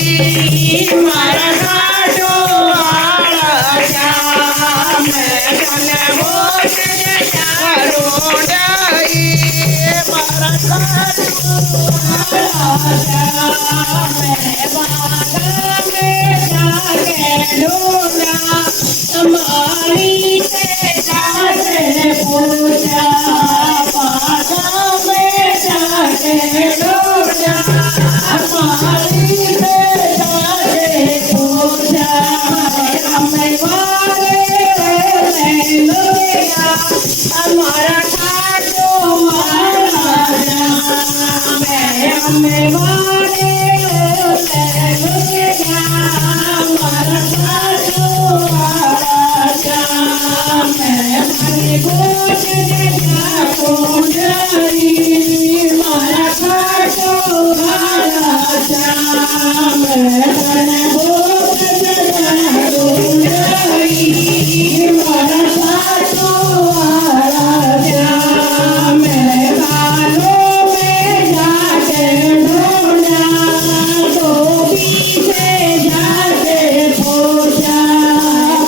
મારા કાઢો આળા મેં તને બોટ ડાઈ મારા કાઢો આળા મેં બાગા મેં જાગે ઢોલા તમારી તે જાતે પૂજા બાગા મેં જાગે ઢોલા અમારી તે જાતે પૂજા અમે વારે અમારા ઠાઠો મહારાજા અમે વારે અમારા ઠાઠો મહારાજા મને ગોટ કોંડારી મારા ઠાઠો મહારાજા મને ગોટ કોંડારી મારા ઠાઠો મહારાજા મેં બાલો મેં જાતે ઢોંડા ધોબી સે જાતે પોચા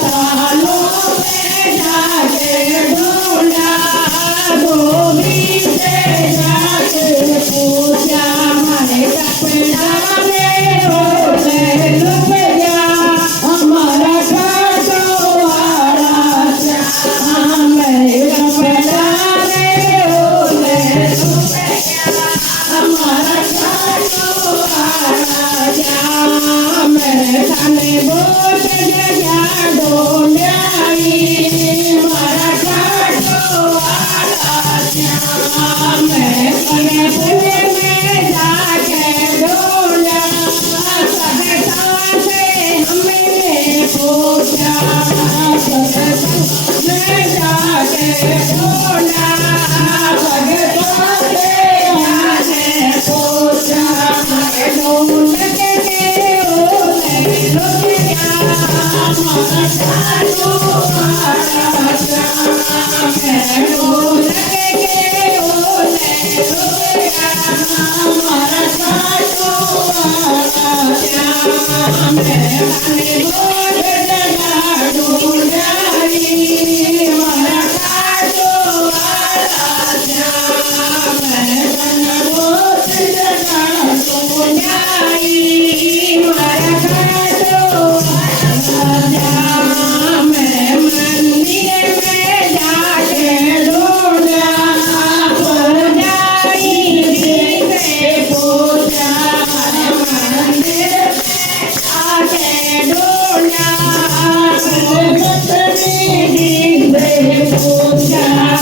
બાલો મેં જાતે ઢોંડા ધોબી સે જાતે પોચા મારે કપડા ને રોલે લુપયા અમારા ઠાઠો મહારાજા મેં કપડા ને રોલે લુપયા અમારા ઠાઠો મહારાજા મેં તને બોટ જગ્યા ડોલ્યાઈ મારા ઠાઠો મહારાજા મેં તને પુણે મેં જાકે ડોલ્યા સગે સાથે હમે પૂજા સગે મેં જાકે ડોલ્યા સગે સાથે હમે પૂજા ડોલ કે ઓલે લુટિયા મારા ઠાઠો મહારાજા મેં ડોલ કે ઓલે લુટિયા મારા ઠાઠો મહારાજા મેં તને બોટ ડાઈ મારા ઠાઠો મહારાજા મેં તને બોટ ડાઈ મારા ઠાઠો મહારાજા મેં મંદિર મેં જાકે ઢોંડા પર જાઈ દીવે પૂજા મંદિર મેં જાકે ઢોંડા ભગતની દીવે પૂજા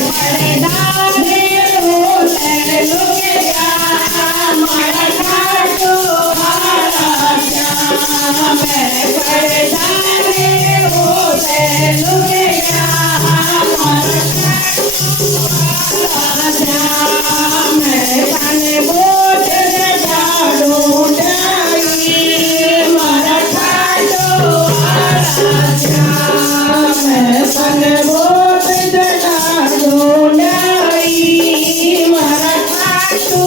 પડદા દે રોલે લુગયા મારા ઠાઠો મહારાજા મેં પડદા દે રોલે લુગયા મારા ઠાઠો મહારાજા મેં તને બોટ ડાઈ મારા ઠાઠો મહારાજા મેં તને બોટ ડાઈ મારા ઠાઠો